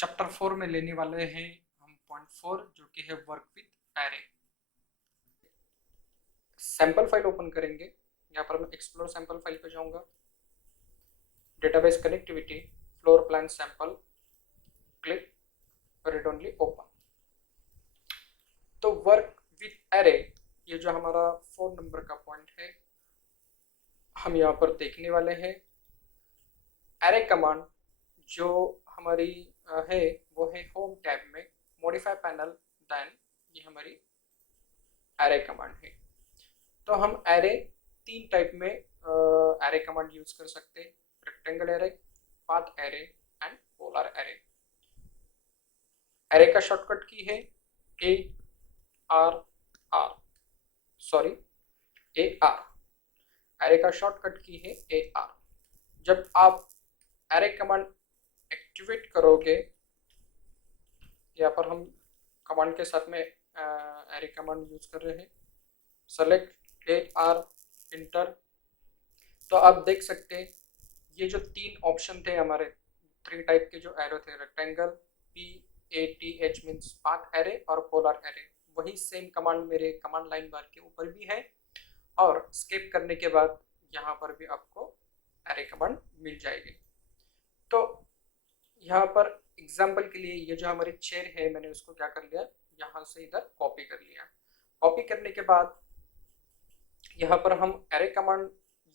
Chapter 4 में लेने वाले हैं हम पॉइंट 4 जो कि है work with array. Sample file open करेंगे। यहाँ पर मैं एक्सप्लोर सैंपल फाइल पे जाऊंगा। Database connectivity, floor plan sample, click read only open. तो वर्क विथ एरे, ये जो हमारा 4 नंबर का पॉइंट है हम यहाँ पर देखने वाले हैं। एरे कमांड जो हमारी है वो है होम टैब में मॉडिफाई पैनल, देन ये हमारी एरे कमांड है। तो हम एरे 3 टाइप में एरे कमांड यूज कर सकते हैं: rectangle array, path array and polar array. Array का शॉर्टकट की है A R R, sorry A R. Array का शॉर्टकट की है ए आर। जब आप एरे कमांड एक्टिवेट करोगे, यहाँ पर हम कमांड के साथ में एरे कमांड यूज कर रहे हैं, सेलेक्ट ए आर इंटर। तो आप देख सकते हैं ये जो 3 ऑप्शन थे हमारे, 3 टाइप के जो एरो थे, rectangle, P A T H means path array और पोलर एरे, वही सेम कमांड मेरे कमांड लाइन बार के ऊपर भी है। और स्केप करने के बाद यहाँ पर भी आपको एरे कमांड मिल जाएगी। तो यहाँ पर एग्जाम्पल के लिए ये जो हमारी चेयर है, मैंने उसको क्या कर लिया, यहाँ से इधर कॉपी कर लिया। कॉपी करने के बाद यहाँ पर हम एरे कमांड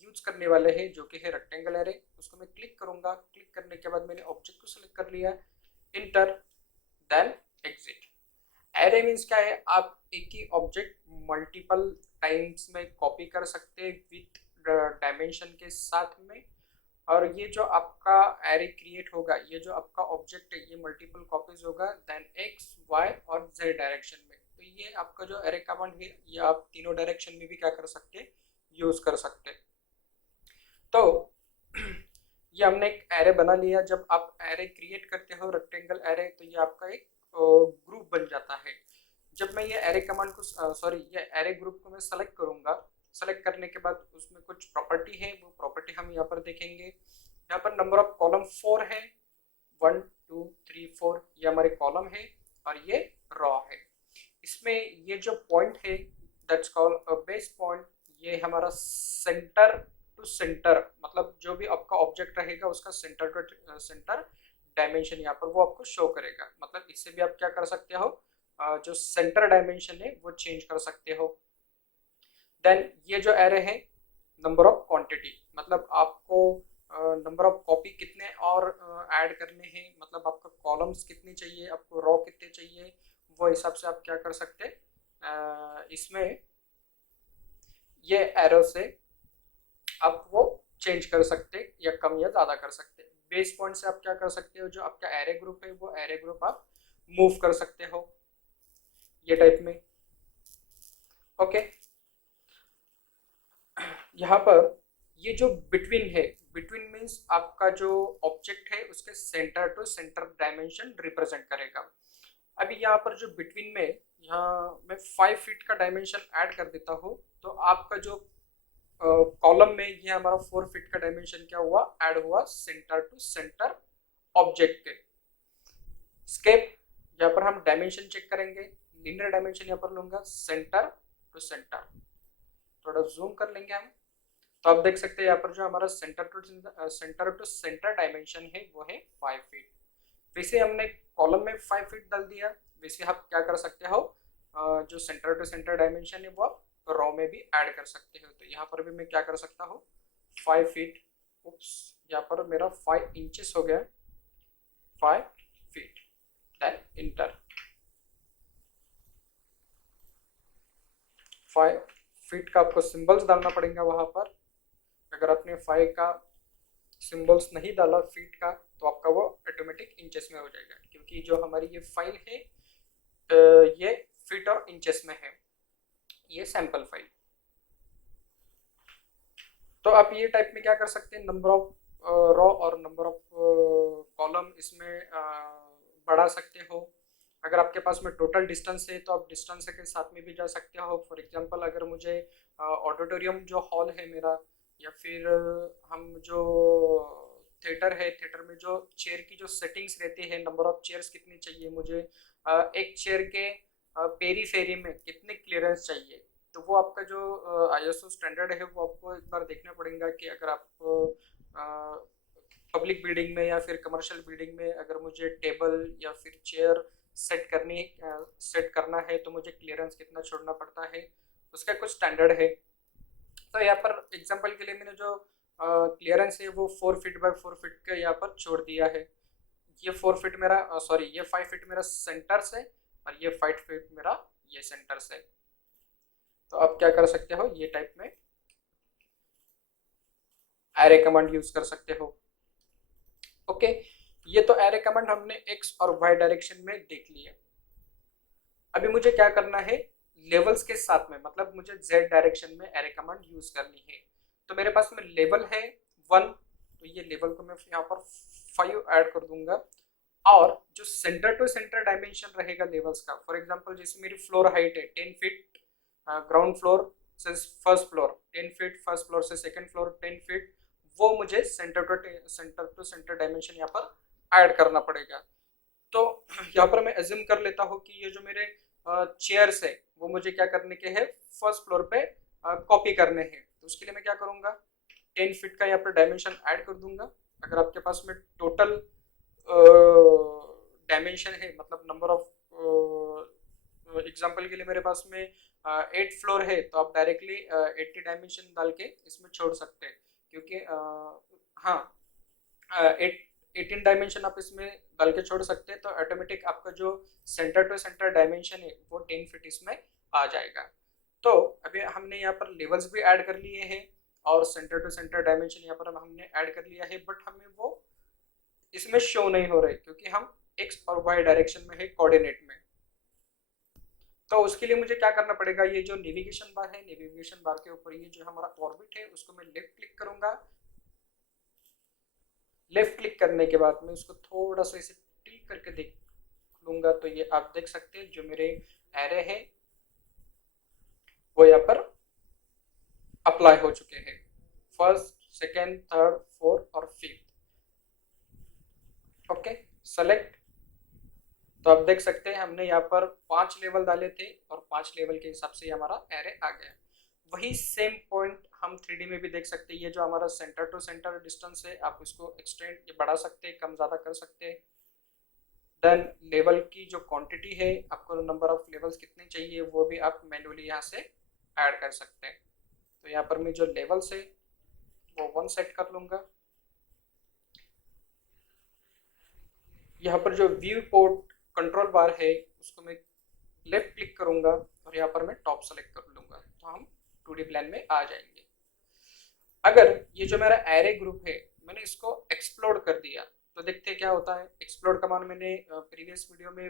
यूज करने वाले हैं जो कि है रेक्टेंगल एरे। उसको मैं क्लिक करूंगा। क्लिक करने के बाद मैंने ऑब्जेक्ट को सिलेक्ट कर लिया, enter, then exit. Array means क्या है, आप एक ही ऑब्जेक्ट मल्टीपल टाइम्स में कॉपी कर सकते हैं विथ डायमेंशन के साथ में। और ये जो आपका एरे क्रिएट होगा, ये जो आपका ऑब्जेक्ट है, ये मल्टीपल कॉपीज होगा देन एक्स वाई और जेड डायरेक्शन में। तो ये आपका जो एरे कमांड है, ये आप तीनों डायरेक्शन में भी क्या कर सकते हैं, यूज कर सकते हैं। तो ये हमने एक एरे बना लिया। जब आप एरे क्रिएट करते हो रेक्टेंगल एरे, तो ये आपका एक ग्रुप बन जाता है। जब मैं ये एरे कमांड को सॉरी ये एरे ग्रुप को मैं सेलेक्ट करूंगा, सेलेक्ट करने के बाद उसमें कुछ प्रॉपर्टी है, वो प्रॉपर्टी हम यहाँ पर देखेंगे। यहाँ पर नंबर ऑफ कॉलम 4 है, 1 2 3 4, ये हमारे कॉलम है और ये रॉ है। इसमें ये जो पॉइंट है दैट्स कॉल्ड बेस पॉइंट, ये हमारा सेंटर टू सेंटर, मतलब जो भी आपका ऑब्जेक्ट रहेगा उसका सेंटर टू सेंटर डायमेंशन यहाँ पर वो आपको शो करेगा। मतलब इससे भी आप क्या कर सकते हो, जो सेंटर डायमेंशन है वो चेंज कर सकते हो। देन ये जो एरे है नंबर ऑफ क्वांटिटी, मतलब आपको नंबर ऑफ कॉपी कितने और ऐड करने हैं, मतलब आपका कॉलम्स कितने चाहिए, आपको रॉ कितने चाहिए, वो हिसाब से आप क्या कर सकते हैं, इसमें ये एरो से आप वो चेंज कर सकते या कम या ज़्यादा कर सकते। बेस पॉइंट से आप क्या कर सकते हो, जो आपका एरे ग्रुप है वो एरे ग्रुप आप मूव कर सकते हो ये टाइप में। ओके, यहाँ पर ये जो बिटवीन है, बिटवीन मीन्स आपका जो ऑब्जेक्ट है उसके centre to centre dimension represent करेगा। अभी यहाँ पर जो बिटवीन में, यहाँ मैं 5 फीट का डायमेंशन ऐड कर देता हूँ, तो आपका जो कॉलम में ये हमारा 4 फीट का डायमेंशन क्या हुआ, ऐड हुआ सेंटर टू सेंटर ऑब्जेक्ट के। स्केप, यहाँ पर हम डायमेंशन चेक करेंगे, लीनियर डायमेंशन यहाँ पर लूंगा सेंटर टू सेंटर, थोड़ा जूम कर लेंगे हम। तो आप देख सकते हैं यहाँ पर जो हमारा सेंटर टू सेंटर डायमेंशन है वो है 5 फीट। वैसे हमने कॉलम में 5 फीट डाल दिया, वैसे आप क्या कर सकते हो, जो सेंटर टू सेंटर डायमेंशन है वो आप रॉ में भी ऐड कर सकते हो। तो यहाँ पर भी मैं क्या कर सकता हूँ, 5 फीट, उप्स, यहाँ पर मेरा 5 इंचेस हो गया, 5 फीट, देन इंटर। 5 फीट का आपको सिंबल्स डालना पड़ेगा वहाँ पर। अगर आपने 5 का सिंबल्स नहीं डाला फीट का, तो आपका वो ऑटोमेटिक इंचेस में हो जाएगा, क्योंकि जो हमारी ये फाइल है ये फीट और इंचेस में है, ये सैंपल फाइल। तो आप ये टाइप में क्या कर सकते हैं, नंबर ऑफ रॉ और नंबर ऑफ कॉलम इसमें बढ़ा सकते हो। अगर आपके पास में टोटल डिस्टेंस है तो आप डिस्टेंस के साथ में भी जा सकते हो। फॉर एग्जांपल अगर मुझे ऑडिटोरियम जो हॉल है मेरा, या फिर हम जो थिएटर है, थिएटर में जो चेयर की जो सेटिंग्स रहती है, नंबर ऑफ चेयर्स कितनी चाहिए मुझे, एक चेयर के पेरी फेरी में कितने क्लियरेंस चाहिए, तो वो आपका जो आईएसओ स्टैंडर्ड है वो आपको एक बार देखना पड़ेगा कि अगर आप पब्लिक बिल्डिंग में या फिर कमर्शियल बिल्डिंग में अगर मुझे टेबल या फिर चेयर सेट करना है तो मुझे क्लियरेंस कितना छोड़ना पड़ता है, उसका कुछ स्टैंडर्ड है। तो यहाँ पर एग्जांपल के लिए मैंने जो क्लियरेंस है वो 4 फीट बाय 4 फीट का यहाँ पर छोड़ दिया है। ये 4 फीट मेरा सॉरी ये 5 फीट मेरा सेंटर से और ये 5 फीट मेरा ये सेंटर से। तो आप क्या कर सकते हो, ये टाइप में एरे कमांड यूज कर सकते हो। ओके, ये तो एरे कमांड हमने एक्स और वाई डायरेक्शन में देख लिया। अभी मुझे क्या करना है, लेवल्स के साथ में, मतलब मुझे जेड डायरेक्शन में एरे कमांड यूज करनी है। तो मेरे पास में लेवल है 1, तो ये लेवल को मैं यहाँ पर 5 ऐड कर दूंगा। और जो सेंटर टू सेंटर डायमेंशन रहेगा लेवल्स का, फॉर एग्जांपल जैसे मेरी फ्लोर हाइट है 10 फीट, ग्राउंड फ्लोर से first floor 10 feet, first floor से सेकंड फ्लोर 10 फीट, वो मुझे सेंटर टू सेंटर डायमेंशन यहाँ पर ऐड करना पड़ेगा। तो यहाँ पर मैं एज्यूम कर लेता हूँ कि ये जो मेरे चेयर्स है वो मुझे क्या करने के हैं, फर्स्ट फ्लोर पे कॉपी करने हैं। तो उसके लिए मैं क्या करूँगा, 10 फीट का यहाँ पर डायमेंशन ऐड कर दूंगा। अगर आपके पास में टोटल डायमेंशन है, मतलब नंबर ऑफ, एग्जांपल के लिए मेरे पास में 8 फ्लोर है, तो आप डायरेक्टली 80 डायमेंशन डाल के इसमें छोड़ सकते हैं, क्योंकि हाँ 18 डायमेंशन आप इसमें डाल के छोड़ सकते हैं, तो ऑटोमेटिक आपका जो सेंटर टू सेंटर डायमेंशन है वो 10 फीट इसमें आ जाएगा। तो अभी हमने यहाँ पर लेवल्स भी ऐड कर लिए हैं और सेंटर टू सेंटर डायमेंशन यहाँ पर हमने ऐड कर लिया है, बट हमें वो इसमें शो नहीं हो रहे क्योंकि हम एक्स और वाई डायरेक्शन में है, कोऑर्डिनेट में। तो उसके लिए मुझे क्या करना पड़ेगा, ये जो नेविगेशन बार है, नेविगेशन बार के ऊपर ये जो हमारा ऑर्बिट है उसको मैं लेफ्ट क्लिक करूंगा। लेफ्ट क्लिक करने के बाद मैं उसको थोड़ा सा इसे टिल्ट करके देख लूंगा, तो ये आप देख सकते हैं जो मेरे एरे है वो यहाँ पर अप्लाई हो चुके हैं, फर्स्ट, सेकेंड, थर्ड, फोर्थ और फिफ्थ। Okay, select. तो आप देख सकते हैं हमने यहाँ पर 5 लेवल डाले थे और 5 लेवल के हिसाब से हमारा एरे आ गया। वही सेम पॉइंट हम 3D में भी देख सकते हैं। ये जो हमारा सेंटर टू सेंटर डिस्टेंस है, आप इसको एक्सटेंड ये बढ़ा सकते हैं, कम ज़्यादा कर सकते हैं। देन लेवल की जो क्वांटिटी है, आपको नंबर ऑफ लेवल्स कितने चाहिए वो भी आप मैन्युअली यहाँ से ऐड कर सकते हैं। तो यहाँ पर मैं जो लेवल्स है वो 1 सेट कर लूँगा। यहाँ पर जो व्यू पोर्ट कंट्रोल बार है उसको मैं लेफ्ट क्लिक करूंगा और यहाँ पर मैं टॉप सेलेक्ट कर लूंगा, तो हम 2D प्लान में आ जाएंगे। अगर ये जो मेरा एरे ग्रुप है मैंने इसको एक्सप्लोड कर दिया तो देखते हैं क्या होता है। एक्सप्लोड कमांड मैंने प्रीवियस वीडियो में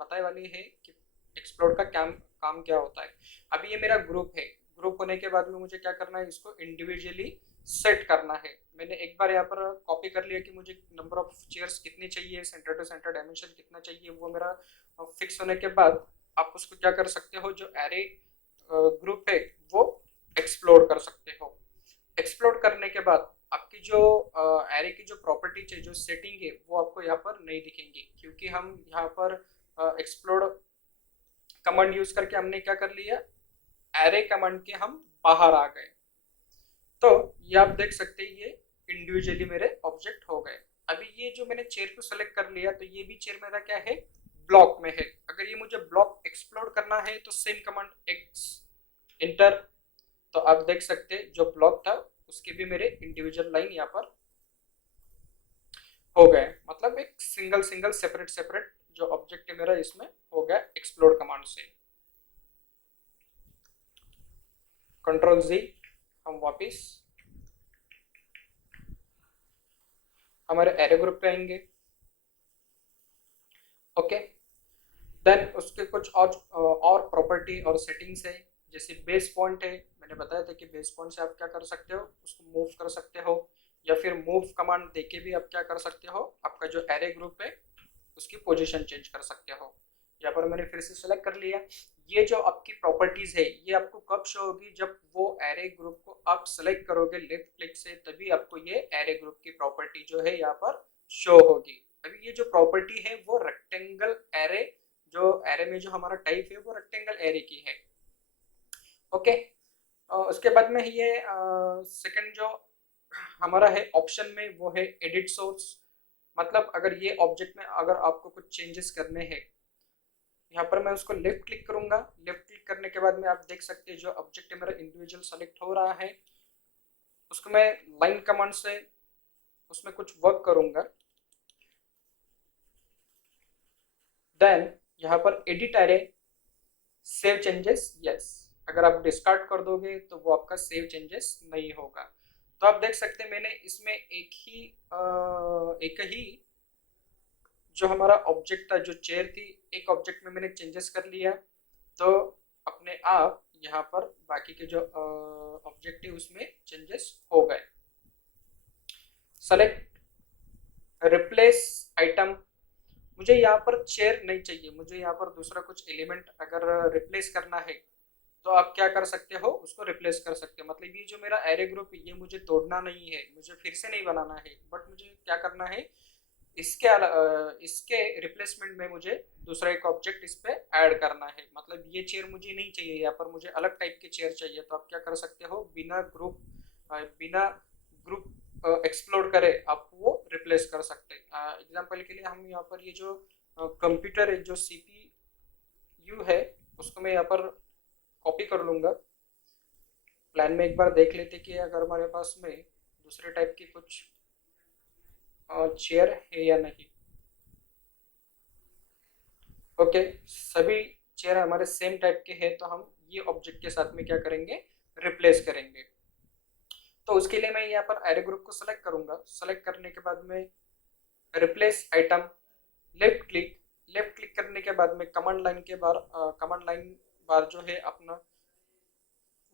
बताए वाली है कि एक्सप्लोड का काम क्या होता है। अभी ये मेरा ग्रुप है, ग्रुप होने के बाद में मुझे क्या करना है, इसको इंडिविजुअली सेट करना है। मैंने एक बार यहाँ पर कॉपी कर लिया कि मुझे नंबर ऑफ चेयर्स कितनी चाहिए, सेंटर टू सेंटर डायमेंशन कितना चाहिए, वो मेरा फिक्स होने के बाद आप उसको क्या कर सकते हो, जो एरे ग्रुप है वो एक्सप्लोर कर सकते हो। एक्सप्लोर करने के बाद आपकी जो एरे की जो प्रॉपर्टीज है, जो सेटिंग है, वो आपको यहाँ पर नहीं दिखेंगी, क्योंकि हम यहाँ पर एक्सप्लोर कमांड यूज करके हमने क्या कर लिया, एरे कमांड के हम बाहर आ गए। तो ये आप देख सकते हैं ये इंडिविजुअली मेरे ऑब्जेक्ट हो गए। अभी ये जो मैंने चेयर को सेलेक्ट कर लिया तो ये भी चेयर मेरा क्या है, ब्लॉक में है। अगर ये मुझे ब्लॉक एक्सप्लोर करना है तो सेम कमांड एक्स इंटर, तो आप देख सकते हैं जो ब्लॉक था उसके भी मेरे इंडिविजुअल लाइन यहाँ पर हो गए, मतलब एक सिंगल सिंगल सेपरेट सेपरेट जो ऑब्जेक्ट है मेरा इसमें हो गया एक्सप्लोर कमांड से। कंट्रोल जी, हम वापिस हमारे एरे ग्रुप पे आएंगे। ओके, देन उसके कुछ और प्रॉपर्टी और सेटिंग्स है, जैसे बेस पॉइंट है। मैंने बताया था कि बेस पॉइंट से आप क्या कर सकते हो, उसको मूव कर सकते हो, या फिर मूव कमांड देके भी आप क्या कर सकते हो, आपका जो एरे ग्रुप है उसकी पोजीशन चेंज कर सकते हो। यहाँ पर मैंने फिर से सेलेक्ट कर लिया। ये जो आपकी प्रॉपर्टीज है ये आपको कब शो होगी, जब वो एरे ग्रुप को आप सेलेक्ट करोगे लेफ्ट क्लिक से, तभी आपको ये एरे ग्रुप की प्रॉपर्टी जो है यहाँ पर शो होगी। अभी ये जो प्रॉपर्टी है वो रेक्टेंगल एरे, जो एरे में जो हमारा टाइप है वो रेक्टेंगल एरे की है। ओके, उसके बाद में ये सेकंड जो हमारा है ऑप्शन में वो है एडिट सोर्स। मतलब अगर ये ऑब्जेक्ट में अगर आपको कुछ चेंजेस करने हैं, यहाँ पर मैं उसको लेफ्ट क्लिक करूंगा। लेफ्ट क्लिक करने के बाद में आप देख सकते हैं जो ऑब्जेक्ट है मेरा इंडिविजुअल सेलेक्ट हो रहा है, उसको मैं लाइन कमांड से उसमें कुछ वर्क करूंगा। देन यहाँ पर edit array, save changes yes. अगर आप डिस्कार्ड कर दोगे तो वो आपका सेव चेंजेस नहीं होगा। तो आप देख सकते हैं मैंने इसमें एक ही जो हमारा ऑब्जेक्ट था, जो चेयर थी, एक ऑब्जेक्ट में मैंने चेंजेस कर लिया, तो अपने आप यहाँ पर बाकी के जो ऑब्जेक्ट है उसमें चेंजेस हो गए। सेलेक्ट रिप्लेस आइटम, मुझे यहाँ पर चेयर नहीं चाहिए, मुझे यहाँ पर दूसरा कुछ एलिमेंट अगर रिप्लेस करना है तो आप क्या कर सकते हो, उसको रिप्लेस कर सकते हो। मतलब ये जो मेरा एरे ग्रुप है ये मुझे तोड़ना नहीं है, मुझे फिर से नहीं बनाना है, बट मुझे क्या करना है, इसके रिप्लेसमेंट में मुझे दूसरा एक ऑब्जेक्ट इस पे ऐड करना है। मतलब ये चेयर मुझे नहीं चाहिए, यहाँ पर मुझे अलग टाइप की चेयर चाहिए। तो आप क्या कर सकते हो, बिना ग्रुप एक्सप्लोर करे आप वो रिप्लेस कर सकते हैं। एग्जाम्पल के लिए हम यहाँ पर ये जो कंप्यूटर है, जो CPU है, उसको मैं यहाँ पर कॉपी कर लूंगा। प्लान में एक बार देख लेते कि अगर हमारे पास में दूसरे टाइप की कुछ चेयर है या नहीं। ओके, सभी चेयर हमारे सेम टाइप के हैं, तो हम ये ऑब्जेक्ट के साथ में क्या करेंगे, रिप्लेस करेंगे। तो उसके लिए मैं यहाँ पर एरे ग्रुप को सेलेक्ट करूंगा। सेलेक्ट करने के बाद में replace item, left click. Left click करने के बाद में कमांड लाइन बार जो है अपना,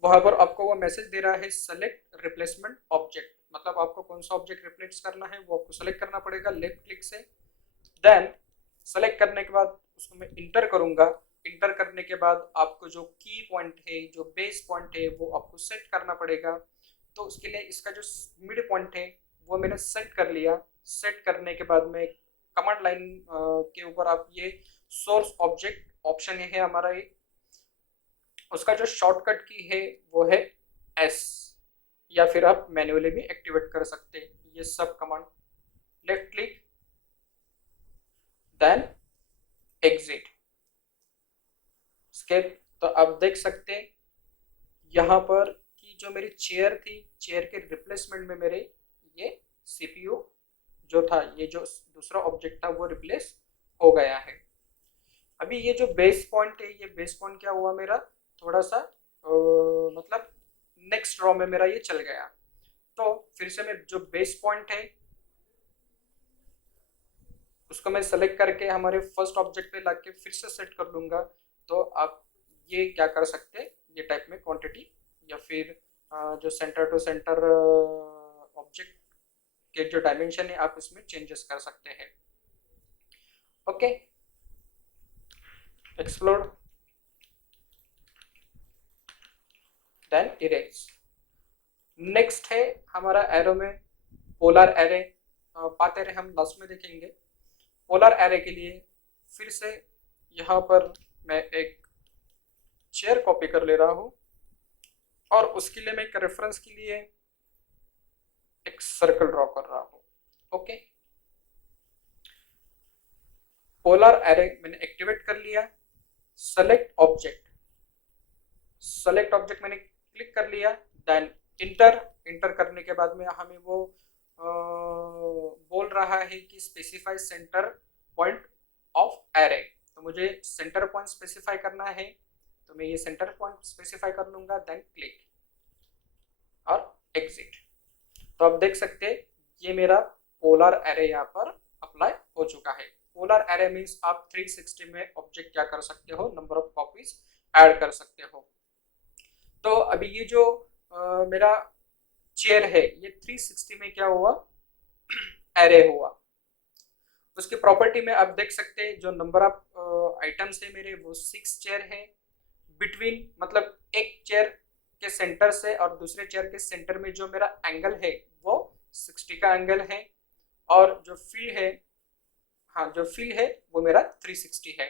वहां पर आपको वो मैसेज दे रहा है सेलेक्ट रिप्लेसमेंट ऑब्जेक्ट। मतलब आपको कौन सा ऑब्जेक्ट रिप्लेस करना है वो आपको सेलेक्ट करना पड़ेगा लेफ्ट क्लिक से। देन सेलेक्ट करने के बाद उसको मैं इंटर करूंगा। इंटर करने के बाद आपको जो की पॉइंट है, जो बेस पॉइंट है, वो आपको सेट करना पड़ेगा। तो उसके लिए इसका जो मिड पॉइंट है वो मैंने सेट कर लिया। सेट करने के बाद में कमांड लाइन के ऊपर आप ये सोर्स ऑब्जेक्ट ऑप्शन है हमारा, ये उसका जो शॉर्टकट की है वो है S, या फिर आप मैन्युअली भी एक्टिवेट कर सकते हैं ये सब command. Left click then exit, escape. तो आप देख सकते हैं यहाँ पर कि जो मेरी चेयर थी, चेयर के रिप्लेसमेंट में मेरे ये CPU जो था, ये जो दूसरा ऑब्जेक्ट था वो रिप्लेस हो गया है। अभी ये जो बेस पॉइंट है, ये बेस पॉइंट क्या हुआ मेरा, थोड़ा सा मतलब नेक्स्ट रो में मेरा ये चल गया। तो फिर से मैं जो बेस पॉइंट है उसको मैं सेलेक्ट करके हमारे फर्स्ट ऑब्जेक्ट पे लाके फिर से सेट कर लूंगा। तो आप ये क्या कर सकते हैं, ये टाइप में क्वांटिटी या फिर जो सेंटर टू सेंटर ऑब्जेक्ट के जो डायमेंशन है आप इसमें चेंजेस कर सकते हैं। Okay, explore then erase. Next है हमारा एरो में पोलर एरे। पाथ एरे हम लास्ट में देखेंगे। पोलर एरे के लिए फिर से यहाँ पर मैं एक चेयर कॉपी कर ले रहा हूँ, और उसके लिए मैं एक रेफरेंस के लिए एक सर्कल ड्रॉ कर रहा हूँ। ओके, पोलर एरे मैंने एक्टिवेट कर लिया। सेलेक्ट ऑब्जेक्ट, सेलेक्ट ऑब्जेक्ट मैंने क्लिक कर लिया। देन इंटर, इंटर करने के बाद में हमें वो बोल रहा है कि specify centre point of array. तो मुझे सेंटर पॉइंट स्पेसिफाई करना है, तो मैं ये सेंटर पॉइंट स्पेसिफाई कर लूंगा। देन क्लिक और एग्जिट। तो आप देख सकते हैं ये मेरा पोलर एरे यहाँ पर अप्लाई हो चुका है। पोलर एरे मीन्स आप 360 में ऑब्जेक्ट क्या कर सकते हो, नंबर ऑफ कॉपीज ऐड कर सकते हो। तो अभी ये जो मेरा चेयर है ये 360 में क्या हुआ, एरे हुआ। उसकी प्रॉपर्टी में आप देख सकते हैं जो नंबर ऑफ आइटम्स है मेरे वो 6 चेयर है। बिटवीन मतलब एक चेयर के सेंटर से और दूसरे चेयर के सेंटर में जो मेरा एंगल है वो 60 का एंगल है। और जो फील्ड है, हाँ जो फील्ड है वो मेरा 360 है।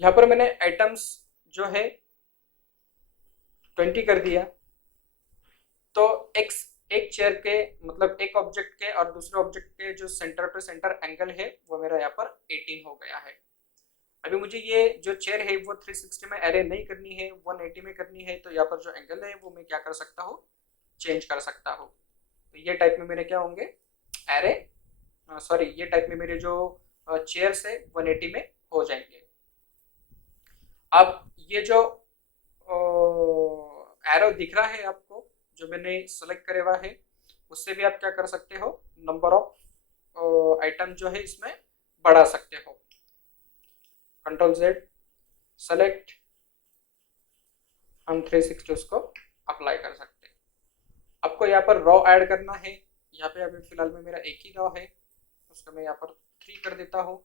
यहाँ पर मैंने आइटम्स जो है 20 कर दिया। तो एक चेयर के मतलब एक ऑब्जेक्ट के और दूसरे ऑब्जेक्ट के जो सेंटर टू सेंटर एंगल है वो मेरा यहाँ पर 18 हो गया है। अभी मुझे ये जो चेयर है वो 360 में अरे नहीं करनी है, 180 में करनी है। तो यहाँ पर जो एंगल है वो मैं क्या कर सकता हूँ, चेंज कर सकता हूँ। तो ये टाइप में मेरे क्या होंगे, एरे सॉरी ये टाइप में मेरे जो चेयर्स है 180 में हो जाएंगे। अब ये जो एरो दिख रहा है आपको जो मैंने सेलेक्ट करे हुआ है, उससे भी आप क्या कर सकते हो, नंबर ऑफ आइटम जो है इसमें बढ़ा सकते हो। कंट्रोल Z सेलेक्ट, हम 360 उसको अप्लाई कर सकते हैं। आपको यहाँ पर रॉ ऐड करना है। यहाँ पे अभी फिलहाल में मेरा एक ही रॉ है, उसको मैं यहाँ पर 3 कर देता हूँ।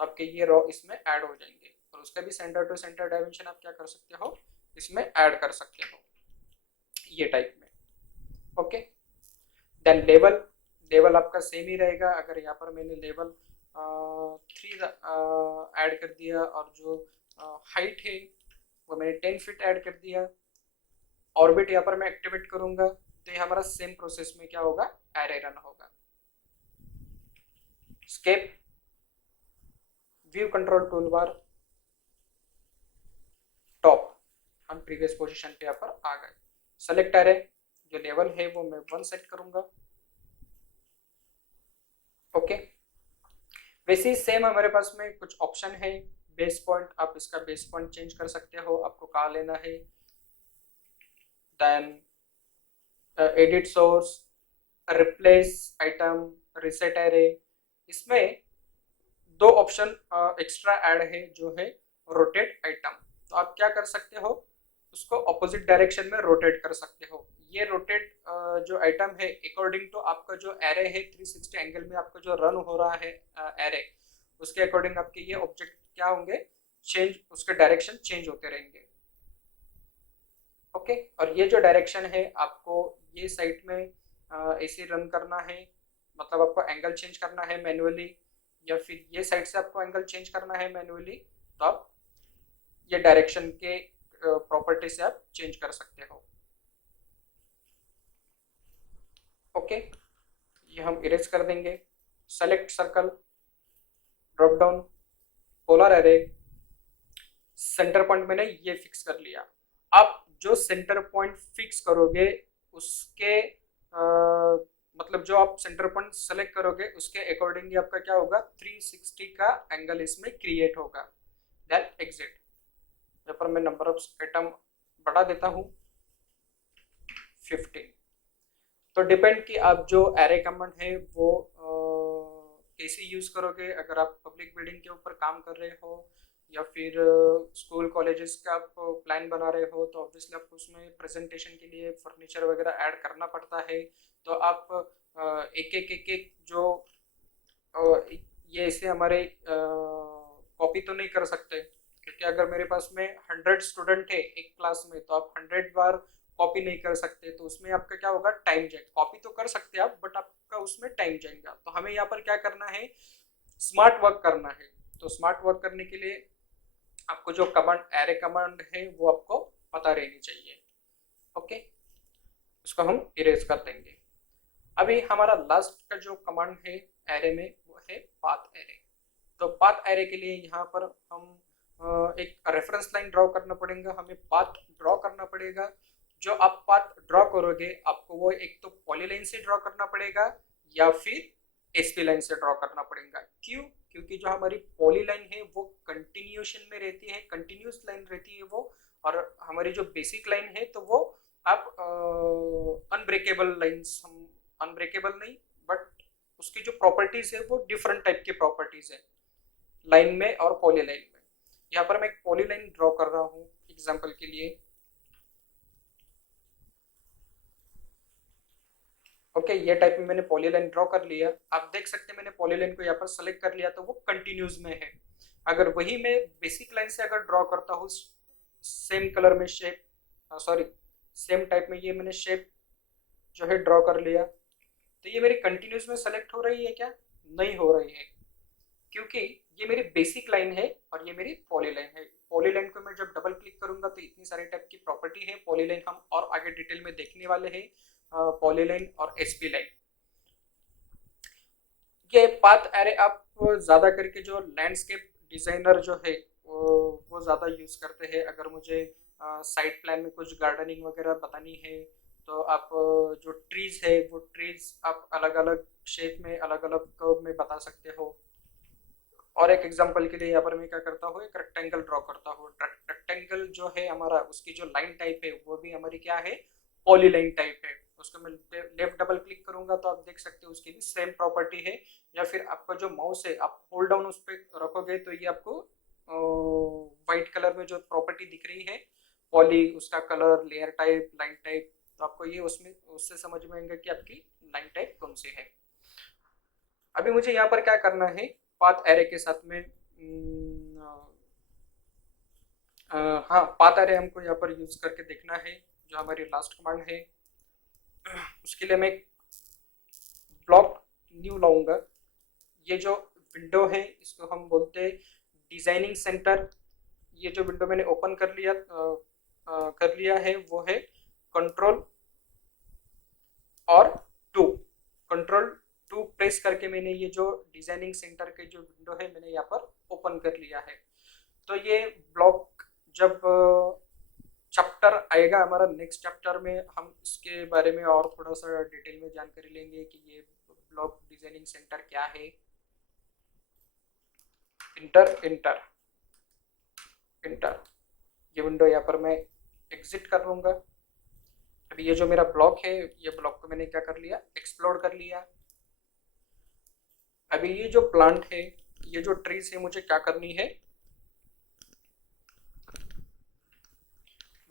तो आपके ये रॉ इसमें ऐड हो जाएंगे और उसका भी सेंटर टू सेंटर डायमेंशन आप क्या कर सकते हो, इसमें ऐड कर सकते हो ये टाइप में। ओके, देन लेवल, लेवल आपका सेम ही रहेगा। अगर यहाँ पर मैंने लेवल 3 ऐड कर दिया और जो हाइट है वो मैंने 10 फीट ऐड कर दिया। ऑर्बिट यहाँ पर मैं एक्टिवेट करूंगा तो ये हमारा सेम प्रोसेस में क्या होगा, एरे रन होगा। Escape, view control tool bar, top, हम प्रीवियस पोजीशन पे यहाँ पर आ गए। सेलेक्ट एरे, जो लेवल है वो मैं 1 सेट करूंगा। ओके, वैसे ही सेम हमारे पास में कुछ ऑप्शन है। बेस पॉइंट, आप इसका बेस पॉइंट चेंज कर सकते हो, आपको कहाँ लेना है। Then edit source, replace item, reset array. इसमें 2 ऑप्शन एक्स्ट्रा ऐड है जो है रोटेट आइटम। तो आप क्या कर सकते हो, उसको ऑपोजिट डायरेक्शन में रोटेट कर सकते हो। ये रोटेट जो आइटम है अकॉर्डिंग टू आपका जो एरे है 360 एंगल में आपका जो रन हो रहा है एरे, उसके अकॉर्डिंग आपके ये ऑब्जेक्ट क्या होंगे, चेंज, उसके डायरेक्शन चेंज होते रहेंगे। ओके, और ये जो डायरेक्शन है आपको ये साइड में ऐसे रन करना है, मतलब आपको एंगल चेंज करना है मैन्युअली, या फिर ये साइड से आपको एंगल चेंज करना है मैन्युअली, तो आप ये डायरेक्शन के प्रॉपर्टी से आप चेंज कर सकते हो। ओके, ये हम इरेज कर देंगे। Select circle, drop down, polar array, centre point मैंने ये फिक्स कर लिया। आप जो सेंटर पॉइंट फिक्स करोगे उसके मतलब जो आप सेंटर पॉइंट सेलेक्ट करोगे उसके अकॉर्डिंगली आपका क्या होगा, 360 का एंगल इसमें क्रिएट होगा। देन एग्जिट, यहाँ पर मैं नंबर ऑफ आइटम बढ़ा देता हूँ 15। तो डिपेंड कि आप जो एरे कमांड है वो कैसे यूज करोगे। अगर आप पब्लिक बिल्डिंग के ऊपर काम कर रहे हो या फिर स्कूल कॉलेजेस का आप प्लान बना रहे हो तो ऑब्वियसली आपको उसमें प्रेजेंटेशन के लिए फर्नीचर वगैरह ऐड करना पड़ता है। तो आप एक जो ये ऐसे हमारे कॉपी तो नहीं कर सकते, क्योंकि अगर मेरे पास में 100 स्टूडेंट है एक क्लास में तो आप 100 बार कॉपी नहीं कर सकते। तो उसमें आपका क्या होगा, टाइम जाएगा। कॉपी तो कर सकते हैं आप बट आपका उसमें टाइम जाएगा। तो हमें यहाँ पर क्या करना है, स्मार्ट वर्क करना है। तो स्मार्ट वर्क करने के लिए आपको जो कमांड, एरे कमांड है वो आपको पता रहनी चाहिए। ओके, उसको हम इरेज कर देंगे। अभी हमारा लास्ट का जो कमांड है एरे में वो है पाथ एरे। तो पाथ एरे के लिए यहाँ पर हम एक रेफरेंस लाइन ड्रॉ करना पड़ेगा, हमें पाथ ड्रॉ करना पड़ेगा। जो आप पाथ ड्रॉ करोगे आपको वो एक तो पॉलीलाइन से ड्रॉ करना पड़ेगा या फिर एसपी लाइन से ड्रॉ करना पड़ेगा। क्यों, क्योंकि जो हमारी पॉलीलाइन है वो कंटिन्यूएशन में रहती है, कंटिन्यूस लाइन रहती है वो, और हमारी जो बेसिक लाइन है तो वो आप अनब्रेकेबल लाइन्स, हम अनब्रेकेबल नहीं बट उसकी जो प्रॉपर्टीज है वो डिफरेंट टाइप की प्रॉपर्टीज है लाइन में और पॉलीलाइन में। यहाँ पर मैं एक पॉलीलाइन ड्रॉ कर रहा हूँ एग्जांपल के लिए। ओके, ये टाइप में मैंने पॉलीलाइन ड्रॉ कर लिया। आप देख सकते हैं मैंने पॉलीलाइन को यहाँ पर सेलेक्ट कर लिया तो वो कंटिन्यूज में है। अगर वही मैं बेसिक लाइन से अगर ड्रॉ करता हूँ सेम कलर में शेप, सॉरी सेम टाइप में, ये मैंने शेप जो है ड्रॉ कर लिया, तो ये मेरी कंटिन्यूस में सेलेक्ट हो रही है क्या? नहीं हो रही है, क्योंकि ये मेरी बेसिक लाइन है और ये मेरी पॉलीलाइन है। पॉलीलाइन को मैं जब डबल क्लिक करूंगा तो इतनी सारी टाइप की प्रॉपर्टी है। पॉलीलाइन हम और आगे डिटेल में देखने वाले हैं, पॉलीलाइन और एसपी लाइन। ये पाथ एरे आप ज़्यादा करके जो लैंडस्केप डिज़ाइनर जो है वो ज़्यादा यूज़ करते हैं। अगर मुझे साइड प्लान में कुछ गार्डनिंग वगैरह बतानी है तो आप जो ट्रीज़ है वो ट्रीज़ आप अलग अलग शेप में अलग अलग कर्व में बता सकते हो। और एक एग्जांपल के लिए यहाँ पर मैं क्या करता हूँ, एक रेक्टेंगल ड्रॉ करता हूँ। रेक्टेंगल जो है हमारा, उसकी जो लाइन टाइप है वो भी हमारी क्या है, पॉली लाइन टाइप है। उसको मैं लेफ्ट डबल क्लिक करूंगा तो आप देख सकते हो उसकी भी सेम प्रॉपर्टी है। या फिर आपका जो माउस है आप होल्ड डाउन उस पर रखोगे तो ये आपको व्हाइट कलर में जो प्रॉपर्टी दिख रही है, पॉली, उसका colour, layer type, line type, तो आपको ये उसमें उससे समझ में आएगा कि आपकी लाइन टाइप कौन सी है। अभी मुझे यहाँ पर क्या करना है, पाथ एरे के साथ में हाँ, पाथ एरे हमको यहाँ पर यूज करके देखना है, जो हमारी लास्ट कमांड है। उसके लिए मैं ब्लॉक न्यू लाऊंगा। ये जो विंडो है इसको हम बोलते हैं डिजाइनिंग सेंटर। ये जो विंडो मैंने ओपन कर लिया है वो है कंट्रोल और टू। कंट्रोल टू प्रेस करके मैंने ये जो डिजाइनिंग सेंटर के जो विंडो है मैंने यहाँ पर ओपन कर लिया है। तो ये ब्लॉक जब चैप्टर आएगा हमारा नेक्स्ट चैप्टर में, हम इसके बारे में और थोड़ा सा डिटेल में जानकारी लेंगे कि ये ब्लॉक डिजाइनिंग सेंटर क्या है। इंटर इंटर इंटर, ये विंडो यहाँ पर मैं एग्जिट कर लूंगा। अभी ये जो मेरा ब्लॉक है, ये ब्लॉक को मैंने क्या कर लिया, एक्सप्लोर कर लिया। अभी ये जो प्लांट है, ये जो ट्रीज है, मुझे क्या करनी है,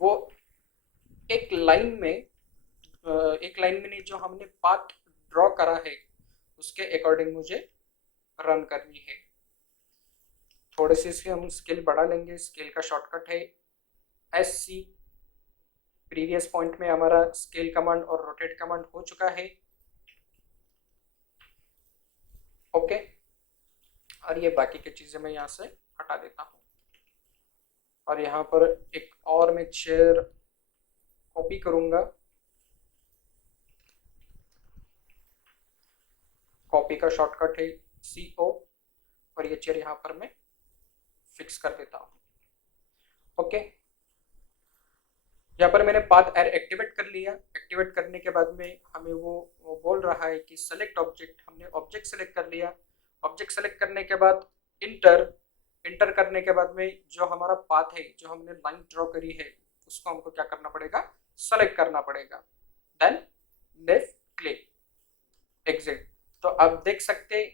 वो एक लाइन में जो हमने पाथ ड्रॉ करा है उसके अकॉर्डिंग मुझे रन करनी है। थोड़े से इसके हम स्केल बढ़ा लेंगे। स्केल का शॉर्टकट है SC। प्रीवियस पॉइंट में हमारा स्केल कमांड और रोटेट कमांड हो चुका है। ओके, और ये बाकी की चीजें मैं यहाँ से हटा देता हूँ। और यहाँ पर एक और मैं चेयर कॉपी करूंगा। कॉपी का शॉर्टकट है CO, और ये चेयर यहाँ पर मैं फिक्स कर देता हूँ। ओके, यहाँ पर मैंने पाथ एरे एक्टिवेट कर लिया। एक्टिवेट करने के बाद में हमें वो बोल रहा है कि सेलेक्ट ऑब्जेक्ट। हमने ऑब्जेक्ट सेलेक्ट कर लिया। ऑब्जेक्ट सेलेक्ट करने के बाद इंटर करने के बाद में जो हमारा पाथ है, जो हमने लाइन ड्रॉ करी है, उसको हमको क्या करना पड़ेगा, सेलेक्ट करना पड़ेगा। Then left click, exit. तो आप देख सकते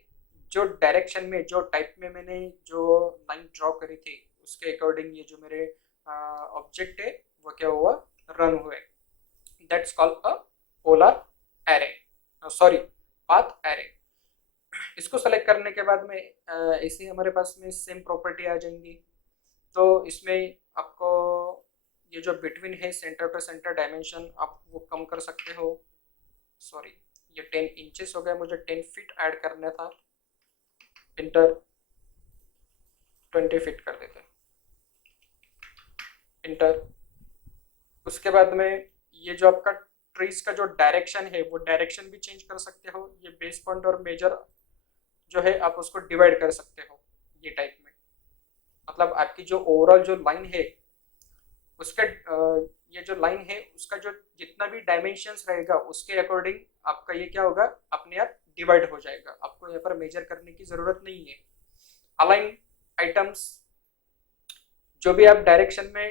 जो डायरेक्शन में, जो टाइप में मैंने जो लाइन ड्रॉ करी थी उसके अकॉर्डिंग ये जो मेरे ऑब्जेक्ट है वो क्या हुआ, रन हुए। That's called a polar array, sorry path array. इसको सेलेक्ट करने के बाद में ऐसे हमारे पास में सेम प्रॉपर्टी आ जाएंगी। तो इसमें आपको ये जो बिटवीन है, सेंटर टू सेंटर डायमेंशन आप वो कम कर सकते हो। सॉरी, ये 10 इंचेस हो गया, मुझे 10 फीट ऐड करना था। इंटर, 20 फीट कर देते हैं। इंटर। उसके बाद में ये जो आपका ट्रीज का जो डायरेक्शन है वो डायरेक्शन भी चेंज कर सकते हो। ये बेस पॉइंट और मेजर जो है आप उसको डिवाइड कर सकते हो ये टाइप में। मतलब आपकी जो ओवरऑल जो लाइन है उसके ये जो लाइन है उसका जो जितना भी डायमेंशंस रहेगा उसके अकॉर्डिंग आपका ये क्या होगा, अपने आप डिवाइड हो जाएगा। आपको यहाँ पर मेजर करने की जरूरत नहीं है। अलाइन आइटम्स, जो भी आप डायरेक्शन में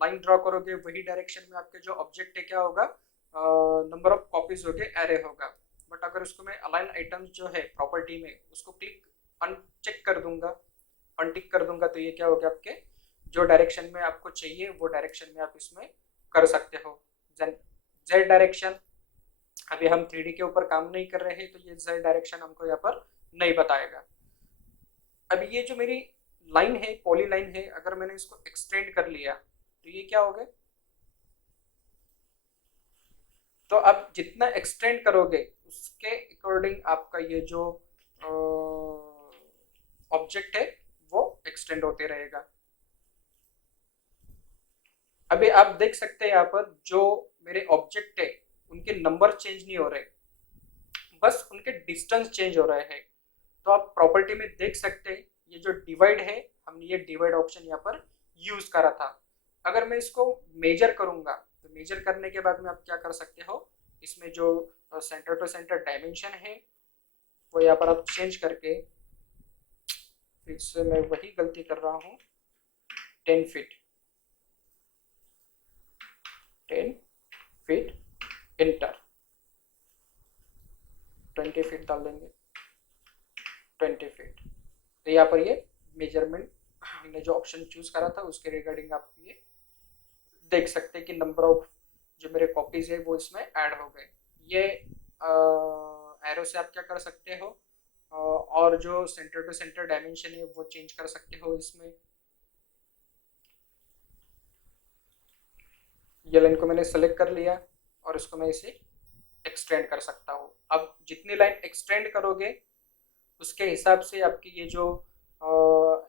लाइन ड्रॉ करोगे वही डायरेक्शन में आपके जो ऑब्जेक्ट है क्या होगा, नंबर ऑफ कॉपीज होगे, एरे होगा। बट अगर उसको मैं अलाइन आइटम्स जो है प्रॉपर्टी में उसको क्लिक अनचेक कर दूंगा, अनटिक कर दूंगा, तो ये क्या होगा, आपके जो डायरेक्शन में आपको चाहिए वो डायरेक्शन में आप इसमें कर सकते हो। जेड डायरेक्शन, अभी हम 3D के ऊपर काम नहीं कर रहे हैं, तो ये z डायरेक्शन हमको यहाँ पर नहीं बताएगा। अब ये जो मेरी लाइन है, पॉली लाइन है, अगर मैंने इसको एक्सटेंड कर लिया तो ये क्या हो गया? तो अब जितना एक्सटेंड करोगे उसके अकॉर्डिंग आपका ये जो ऑब्जेक्ट है वो एक्सटेंड होते रहेगा। अभी आप देख सकते हैं यहाँ पर जो मेरे ऑब्जेक्ट है उनके नंबर चेंज नहीं हो रहे, बस उनके डिस्टेंस चेंज हो रहे हैं। तो आप प्रॉपर्टी में देख सकते हैं ये जो डिवाइड है, हमने ये डिवाइड ऑप्शन यहाँ पर यूज करा था। अगर मैं इसको मेजर करूंगा तो मेजर करने के बाद में आप क्या कर सकते हो, इसमें जो सेंटर टू सेंटर डायमेंशन है वो यहाँ पर आप चेंज करके, फिर से मैं वही गलती कर रहा हूँ, 10 फीट 10 फीट इंटर 20 फीट डाल देंगे, 20 फीट। तो यहाँ पर ये मेजरमेंट हमने जो ऑप्शन चूज करा था उसके रिगार्डिंग आप ये देख सकते हैं कि नंबर ऑफ जो मेरे कॉपीज है वो इसमें ऐड हो गए। ये एरो से आप क्या कर सकते हो, और जो सेंटर टू सेंटर डायमेंशन है वो चेंज कर सकते हो इसमें। ये लाइन को मैंने सेलेक्ट कर लिया और इसको मैं इसे एक्सटेंड कर सकता हूँ। अब जितनी लाइन एक्सटेंड करोगे उसके हिसाब से आपकी ये जो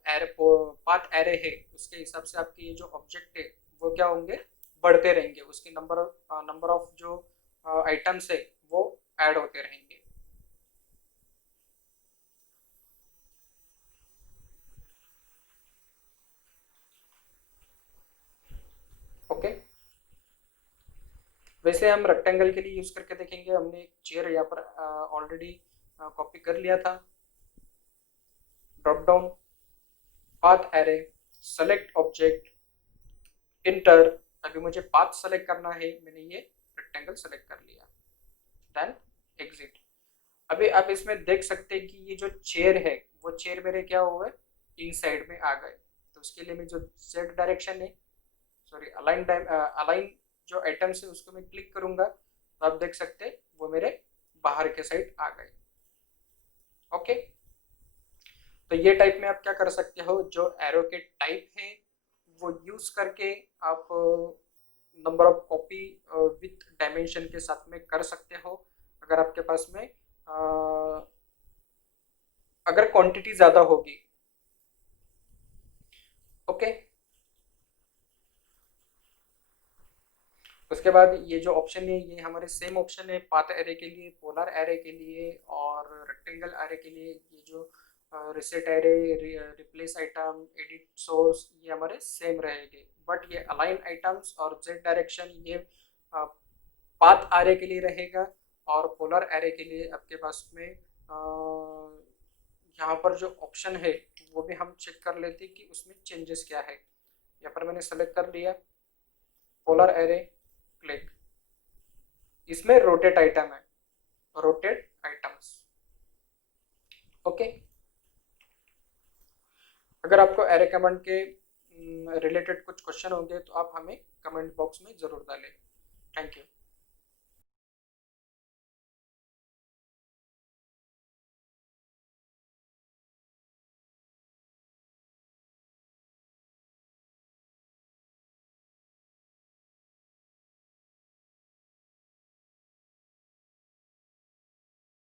एरे पाथ एरे है उसके हिसाब से आपके ये जो ऑब्जेक्ट है वो क्या होंगे, बढ़ते रहेंगे, उसके नंबर ऑफ जो आइटम्स है वो ऐड होते रहेंगे। ओके, वैसे हम रेक्टेंगल के लिए यूज करके देखेंगे। हमने एक चेयर यहाँ पर ऑलरेडी कॉपी कर लिया था। Drop down, path array, select object, inter. अभी मुझे पाथ सेलेक्ट करना है, मैंने ये रेक्टेंगल सेलेक्ट कर लिया, देन एग्जिट। अभी आप इसमें देख सकते हैं कि ये जो चेयर है वो चेयर मेरे क्या हुए, इन साइड में आ गए। तो उसके लिए मैं जो जेड डायरेक्शन है, सॉरी अलाइन जो आइटम्स है उसको मैं क्लिक करूंगा तो आप देख सकते हैं वो मेरे बाहर के साइड आ गए। ओके, तो ये टाइप में आप क्या कर सकते हो, जो एरो के टाइप है वो यूज करके आप number of copy with dimension के साथ में कर सकते हो। अगर आपके पास में अगर क्वांटिटी ज्यादा होगी। ओके, उसके बाद ये जो ऑप्शन है ये हमारे सेम ऑप्शन है पाथ एरे के लिए, पोलर एरे के लिए और रेक्टेंगल एरे के लिए। ये जो reset array, replace item, edit source, ये हमारे सेम रहेंगे। बट ये अलाइन आइटम्स और जेड डायरेक्शन ये पाथ एरे के लिए रहेगा। और पोलर एरे के लिए आपके पास में यहाँ पर जो ऑप्शन है वो भी हम चेक कर लेते कि उसमें चेंजेस क्या है। यहाँ पर मैंने सेलेक्ट कर लिया पोलर एरे, क्लिक। इसमें रोटेट आइटम है, रोटेट आइटम्स। ओके, अगर आपको एरे कमांड के रिलेटेड कुछ क्वेश्चन होंगे तो आप हमें कमेंट बॉक्स में जरूर डालें। Thank you.